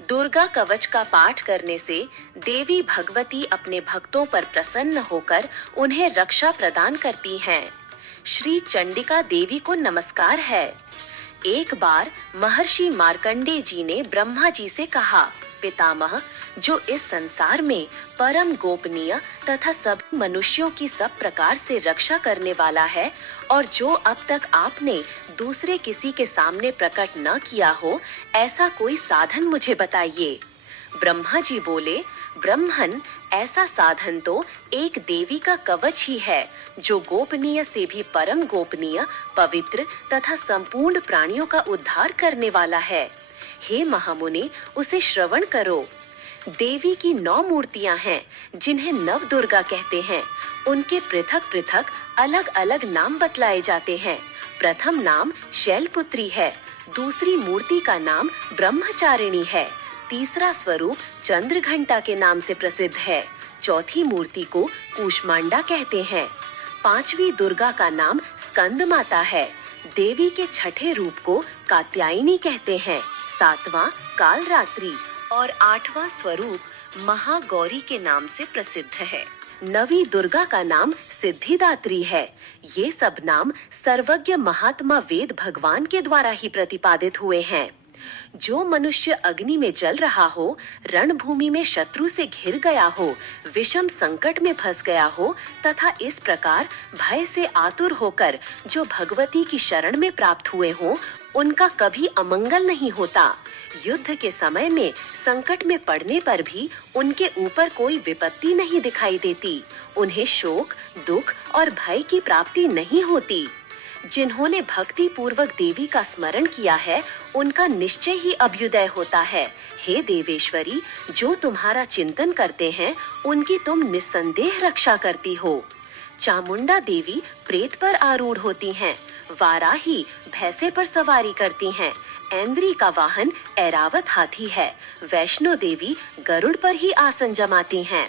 दुर्गा कवच का पाठ करने से देवी भगवती अपने भक्तों पर प्रसन्न होकर उन्हें रक्षा प्रदान करती हैं। श्री चंडिका देवी को नमस्कार है। एक बार महर्षि मार्कंडेय जी ने ब्रह्मा जी से कहा, पितामह, जो इस संसार में परम गोपनीय तथा सब मनुष्यों की सब प्रकार से रक्षा करने वाला है और जो अब तक आपने दूसरे किसी के सामने प्रकट न किया हो, ऐसा कोई साधन मुझे बताइए। ब्रह्मा जी बोले, ब्रह्मन, ऐसा साधन तो एक देवी का कवच ही है, जो गोपनीय से भी परम गोपनीय, पवित्र तथा संपूर्ण प्राणियों का उद्धार करने वाला है। हे महामुनि, उसे श्रवण करो। देवी की 9 मूर्तियां हैं, जिन्हें नव दुर्गा कहते हैं। उनके पृथक पृथक अलग अलग नाम बतलाए जाते हैं। प्रथम नाम शैलपुत्री है, दूसरी मूर्ति का नाम ब्रह्मचारिणी है, तीसरा स्वरूप चंद्रघंटा के नाम से प्रसिद्ध है, चौथी मूर्ति को कूष्मांडा कहते हैं, पांचवी दुर्गा का नाम स्कंद माता है, देवी के छठे रूप को कात्यायनी कहते हैं, सातवां कालरात्रि और आठवां स्वरूप महागौरी के नाम से प्रसिद्ध है। नवी दुर्गा का नाम सिद्धिदात्री है। ये सब नाम सर्वज्ञ महात्मा वेद भगवान के द्वारा ही प्रतिपादित हुए हैं। जो मनुष्य अग्नि में जल रहा हो, रणभूमि में शत्रु से घिर गया हो, विषम संकट में फंस गया हो तथा इस प्रकार भय से आतुर होकर जो भगवती की शरण में प्राप्त हुए हो, उनका कभी अमंगल नहीं होता। युद्ध के समय में संकट में पड़ने पर भी उनके ऊपर कोई विपत्ति नहीं दिखाई देती। उन्हें शोक, दुख और भय की प्राप्ति नहीं होती। जिन्होंने भक्ति पूर्वक देवी का स्मरण किया है, उनका निश्चय ही अभ्युदय होता है। हे देवेश्वरी, जो तुम्हारा चिंतन करते हैं, उनकी तुम निस्संदेह रक्षा करती हो। चामुंडा देवी प्रेत पर आरूढ़ होती हैं, वाराही भैंसे पर सवारी करती हैं, ऐन्द्री का वाहन ऐरावत हाथी है, वैष्णो देवी गरुड़ पर ही आसन जमाती हैं,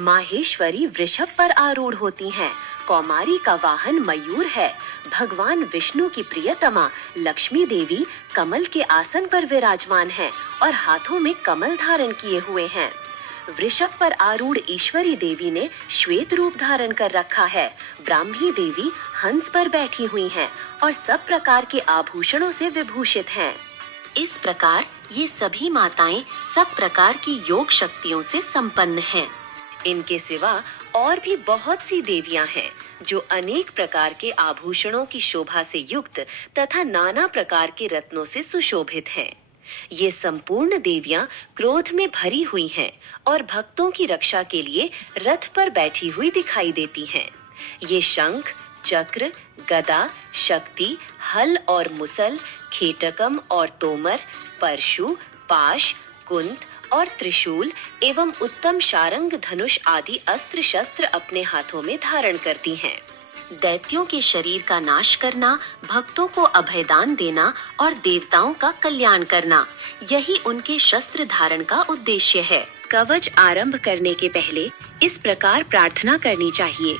माहेश्वरी वृषभ पर आरूढ़ होती हैं, कौमारी का वाहन मयूर है, भगवान विष्णु की प्रियतमा लक्ष्मी देवी कमल के आसन पर विराजमान हैं और हाथों में कमल धारण किए हुए हैं। वृषभ पर आरूढ़ ईश्वरी देवी ने श्वेत रूप धारण कर रखा है। ब्राह्मी देवी हंस पर बैठी हुई हैं और सब प्रकार के आभूषणों से विभूषित हैं। इस प्रकार ये सभी माताएं सब प्रकार की योग शक्तियों से संपन्न हैं। इनके सिवा और भी बहुत सी देवियां हैं, जो अनेक प्रकार के आभूषणों की शोभा से युक्त तथा नाना प्रकार के रत्नों से सुशोभित हैं। ये संपूर्ण देवियां क्रोध में भरी हुई हैं और भक्तों की रक्षा के लिए रथ पर बैठी हुई दिखाई देती हैं। ये शंख, चक्र, गदा, शक्ति, हल और मुसल, खेटकम और तोमर, परशु, पाश, कुंत और त्रिशूल एवं उत्तम शारंग, धनुष आदि अस्त्र शस्त्र अपने हाथों में धारण करती हैं। दैत्यों के शरीर का नाश करना, भक्तों को अभयदान देना और देवताओं का कल्याण करना, यही उनके शस्त्र धारण का उद्देश्य है। कवच आरंभ करने के पहले इस प्रकार प्रार्थना करनी चाहिए।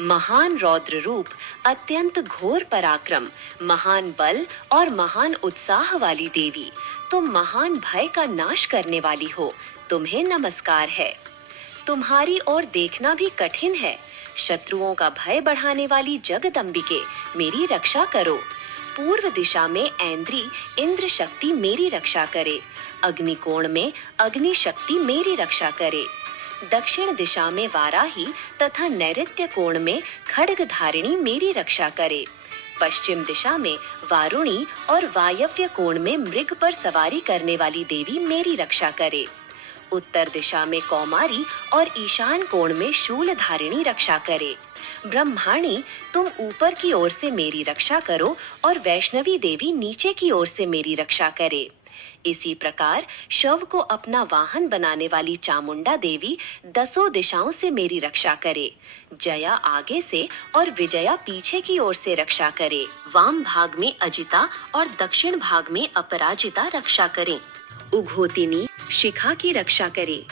महान रौद्र रूप, अत्यंत घोर पराक्रम, महान बल और महान उत्साह वाली देवी, तुम महान भय का नाश करने वाली हो, तुम्हें नमस्कार है। तुम्हारी ओर देखना भी कठिन है। शत्रुओं का भय बढ़ाने वाली जगदम्बिके, मेरी रक्षा करो। पूर्व दिशा में ऐन्द्री इंद्र शक्ति मेरी रक्षा करे, अग्निकोण में अग्नि शक्ति मेरी रक्षा करे, दक्षिण दिशा में वाराही तथा नैऋत्य कोण में खड्ग धारिणी मेरी रक्षा करे, पश्चिम दिशा में वारुणी और वायव्य कोण में मृग पर सवारी करने वाली देवी मेरी रक्षा करे, उत्तर दिशा में कौमारी और ईशान कोण में शूल धारिणी रक्षा करे। ब्रह्माणी, तुम ऊपर की ओर से मेरी रक्षा करो और वैष्णवी देवी नीचे की ओर से मेरी रक्षा करे। इसी प्रकार शव को अपना वाहन बनाने वाली चामुंडा देवी 10 दिशाओं से मेरी रक्षा करे। जया आगे से और विजया पीछे की ओर से रक्षा करे। वाम भाग में अजिता और दक्षिण भाग में अपराजिता रक्षा करें। उघोतिनी शिखा की रक्षा करे।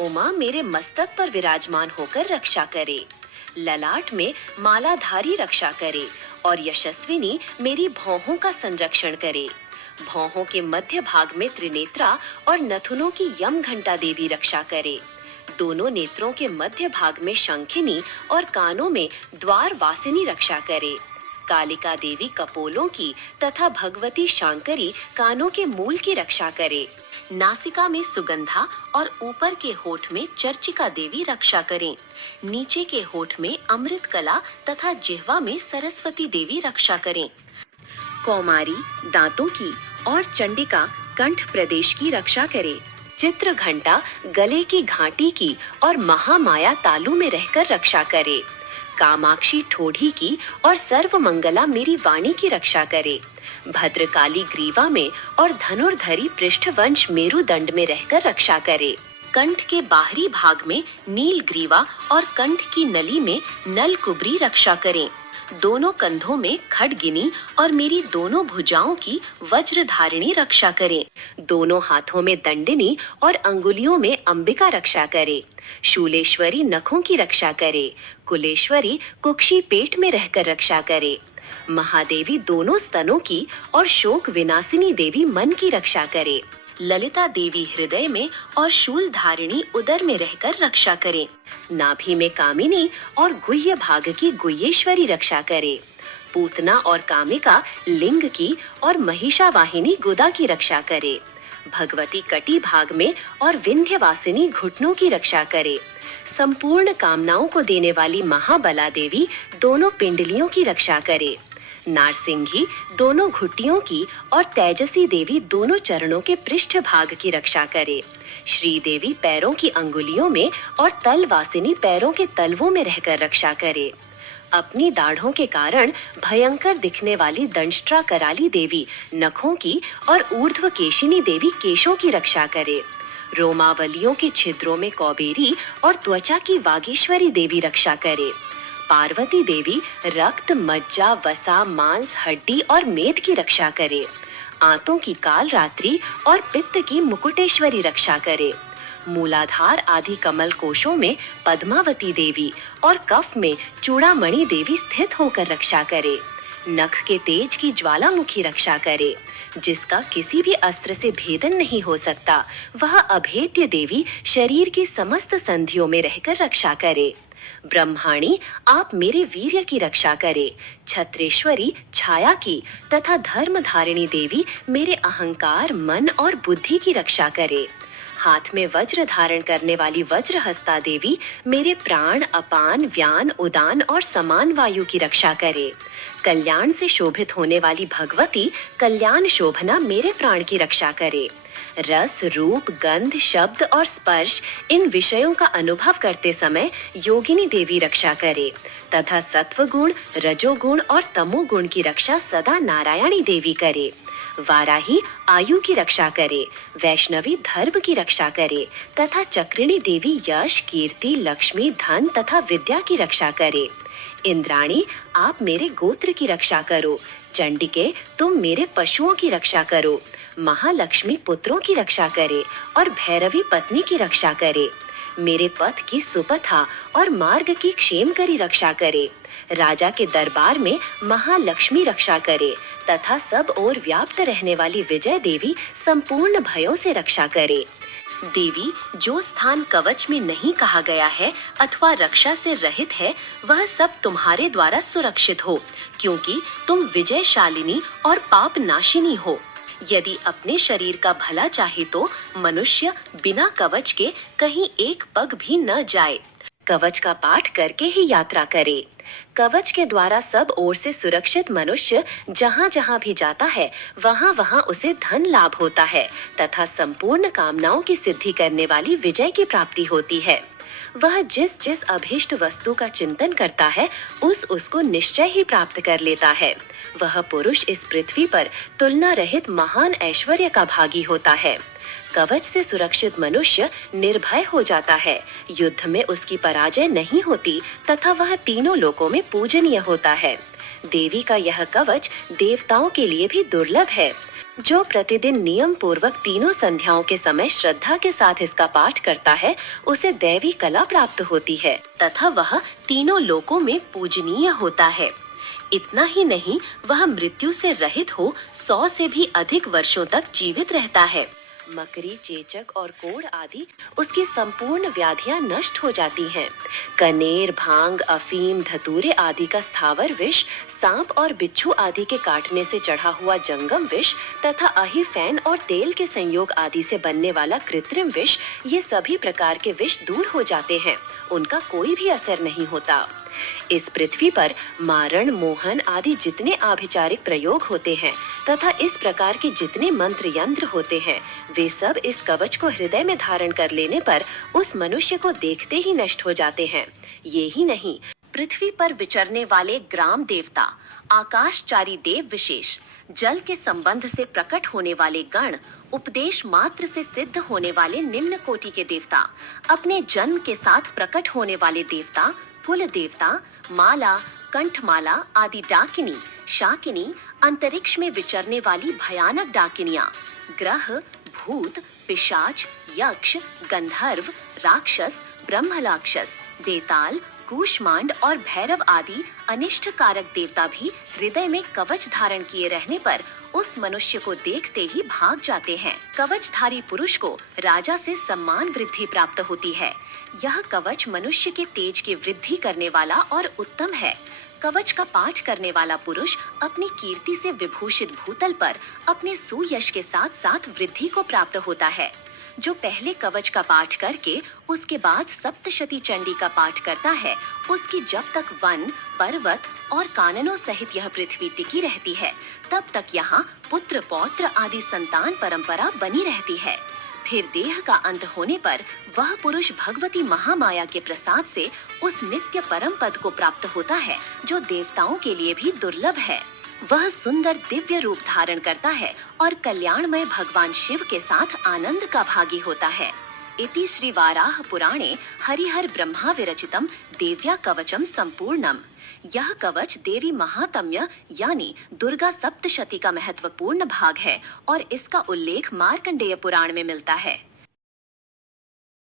उमा मेरे मस्तक पर विराजमान होकर रक्षा करे। ललाट में मालाधारी रक्षा करे और यशस्विनी मेरी भौहों का संरक्षण करे। भौहों के मध्य भाग में त्रिनेत्रा और नथुनों की यम घंटा देवी रक्षा करे। दोनों नेत्रों के मध्य भाग में शंखिनी और कानों में द्वार वासिनी रक्षा करे। कालिका देवी कपोलों की तथा भगवती शांकरी कानों के मूल की रक्षा करे। नासिका में सुगंधा और ऊपर के होठ में चर्चिका देवी रक्षा करें। नीचे के होठ में अमृत कला तथा जिह्वा में सरस्वती देवी रक्षा करें। कौमारी दांतों की और चंडिका कंठ प्रदेश की रक्षा करे। चित्र घंटा गले की घाटी की और महामाया तालु में रहकर रक्षा करे। कामाक्षी ठोड़ी की और सर्वमंगला मेरी वाणी की रक्षा करे। भद्रकाली ग्रीवा में और धनुर्धरी पृष्ठवंश मेरुदंड में रहकर रक्षा करे। कंठ के बाहरी भाग में नील ग्रीवा और कंठ की नली में नल कुबरी रक्षा करें। दोनों कंधों में खड्गिनी और मेरी दोनों भुजाओं की वज्रधारिणी रक्षा करें। दोनों हाथों में दंडिनी और अंगुलियों में अंबिका रक्षा करे। शूलेश्वरी नखों की रक्षा करे। कुलेश्वरी कुक्षी पेट में रहकर रक्षा करे। महादेवी दोनों स्तनों की और शोक विनाशिनी देवी मन की रक्षा करे। ललिता देवी हृदय में और शूल धारिणी उदर में रहकर रक्षा करे। नाभि में कामिनी और गुह्य भाग की गुह्येश्वरी रक्षा करे। पूतना और कामिका लिंग की और महिषावाहिनी गुदा की रक्षा करे। भगवती कटी भाग में और विंध्यवासिनी घुटनों की रक्षा करे। संपूर्ण कामनाओं को देने वाली महाबला देवी दोनों पिंडलियों की रक्षा करे। नारसिंही दोनों घुटियों की और तेजसी देवी दोनों चरणों के पृष्ठ भाग की रक्षा करे। श्री देवी पैरों की अंगुलियों में और तलवासिनी पैरों के तलवों में रहकर रक्षा करे। अपनी दाढ़ों के कारण भयंकर दिखने वाली दंष्ट्रा कराली देवी नखों की और ऊर्ध्व केशिनी देवी केशों की रक्षा करे। रोमावलियों के छिद्रों में कौबेरी और त्वचा की वागीश्वरी देवी रक्षा करे। पार्वती देवी रक्त मज्जा वसा मांस हड्डी और मेद की रक्षा करे। आंतों की काल रात्रि और पित्त की मुकुटेश्वरी रक्षा करे। मूलाधार आदि कमल कोशों में पद्मावती देवी और कफ में चूड़ामणि देवी स्थित होकर रक्षा करे। नख के तेज की ज्वालामुखी रक्षा करे। जिसका किसी भी अस्त्र से भेदन नहीं हो सकता, वह अभेद्य देवी शरीर की समस्त संधियों में रहकर रक्षा करे। ब्रह्माणी आप मेरे वीर्य की रक्षा करे। छत्रेश्वरी छाया की तथा धर्मधारिणी देवी मेरे अहंकार मन और बुद्धि की रक्षा करे। हाथ में वज्र धारण करने वाली वज्रहस्ता देवी मेरे प्राण अपान व्यान उदान और समान वायु की रक्षा करे। कल्याण से शोभित होने वाली भगवती कल्याण शोभना मेरे प्राण की रक्षा करे। रस रूप गंध शब्द और स्पर्श इन विषयों का अनुभव करते समय योगिनी देवी रक्षा करे तथा सत्वगुण रजोगुण और तमोगुण की रक्षा सदा नारायणी देवी करे। वाराही आयु की रक्षा करे। वैष्णवी धर्म की रक्षा करे तथा चक्रिणी देवी यश कीर्ति लक्ष्मी धन तथा विद्या की रक्षा करे। इंद्राणी आप मेरे गोत्र की रक्षा करो। चंडिके तुम मेरे पशुओं की रक्षा करो। महालक्ष्मी पुत्रों की रक्षा करे और भैरवी पत्नी की रक्षा करे। मेरे पथ की सुपथा और मार्ग की क्षेमकरी रक्षा करे। राजा के दरबार में महालक्ष्मी रक्षा करे तथा सब ओर व्याप्त रहने वाली विजय देवी संपूर्ण भयों से रक्षा करे। देवी जो स्थान कवच में नहीं कहा गया है अथवा रक्षा से रहित है, वह सब तुम्हारे द्वारा सुरक्षित हो, क्योंकि तुम विजयशालिनी और पाप नाशिनी हो। यदि अपने शरीर का भला चाहे तो मनुष्य बिना कवच के कहीं एक पग भी न जाए। कवच का पाठ करके ही यात्रा करे। कवच के द्वारा सब ओर से सुरक्षित मनुष्य जहाँ जहाँ भी जाता है वहाँ वहाँ उसे धन लाभ होता है तथा संपूर्ण कामनाओं की सिद्धि करने वाली विजय की प्राप्ति होती है। वह जिस जिस अभीष्ट वस्तु का चिंतन करता है उसको निश्चय ही प्राप्त कर लेता है। वह पुरुष इस पृथ्वी पर तुलना रहित महान ऐश्वर्य का भागी होता है। कवच से सुरक्षित मनुष्य निर्भय हो जाता है। युद्ध में उसकी पराजय नहीं होती तथा वह तीनों लोकों में पूजनीय होता है। देवी का यह कवच देवताओं के लिए भी दुर्लभ है। जो प्रतिदिन नियम पूर्वक तीनों संध्याओं के समय श्रद्धा के साथ इसका पाठ करता है उसे दैवी कला प्राप्त होती है तथा वह तीनों लोकों में पूजनीय होता है। इतना ही नहीं, वह मृत्यु से रहित हो 100 से भी अधिक वर्षों तक जीवित रहता है। मकड़ी, चेचक और कोढ़ आदि उसकी संपूर्ण व्याधियां नष्ट हो जाती हैं। कनेर, भांग, अफीम, धतूरे आदि का स्थावर विष, सांप और बिच्छू आदि के काटने से चढ़ा हुआ जंगम विष तथा अहिफेन और तेल के संयोग आदि से बनने वाला कृत्रिम विष, ये सभी प्रकार के विष दूर हो जाते हैं, उनका कोई भी असर नहीं होता। इस पृथ्वी पर मारण, मोहन आदि जितने आभिचारिक प्रयोग होते हैं तथा इस प्रकार के जितने मंत्र यंत्र होते हैं, वे सब इस कवच को हृदय में धारण कर लेने पर उस मनुष्य को देखते ही नष्ट हो जाते हैं। ये ही नहीं, पृथ्वी पर विचरने वाले ग्राम देवता, आकाशचारी देव विशेष, जल के संबंध से प्रकट होने वाले गण, उपदेश मात्र से सिद्ध होने वाले निम्न कोटि के देवता, अपने जन्म के साथ प्रकट होने वाले देवता, कुल देवता, माला, कंठमाला आदि डाकिनी, शाकिनी, अंतरिक्ष में विचरने वाली भयानक डाकिनियां, ग्रह, भूत, पिशाच, यक्ष, गंधर्व, राक्षस, ब्रह्मराक्षस, बेताल, कूष्मांड और भैरव आदि अनिष्ट कारक देवता भी हृदय में कवच धारण किए रहने पर उस मनुष्य को देखते ही भाग जाते हैं। कवचधारी पुरुष को राजा से सम्मान वृद्धि प्राप्त होती है। यह कवच मनुष्य के तेज की वृद्धि करने वाला और उत्तम है। कवच का पाठ करने वाला पुरुष अपनी कीर्ति से विभूषित भूतल पर अपने सुयश के साथ साथ वृद्धि को प्राप्त होता है। जो पहले कवच का पाठ करके उसके बाद सप्तशती चंडी का पाठ करता है, उसकी जब तक वन, पर्वत और काननों सहित यह पृथ्वी टिकी रहती है, तब तक यहाँ पुत्र, पौत्र आदि संतान परंपरा बनी रहती है। फिर देह का अंत होने पर वह पुरुष भगवती महामाया के प्रसाद से उस नित्य परम पद को प्राप्त होता है, जो देवताओं के लिए भी दुर्लभ है। वह सुंदर दिव्य रूप धारण करता है और कल्याणमय भगवान शिव के साथ आनंद का भागी होता है। इति श्री वाराह पुराणे हरिहर ब्रह्मा विरचितम देव्या कवचम संपूर्णम। यह कवच देवी महात्म्य यानी दुर्गा सप्तशती का महत्वपूर्ण भाग है और इसका उल्लेख मार्कंडेय पुराण में मिलता है।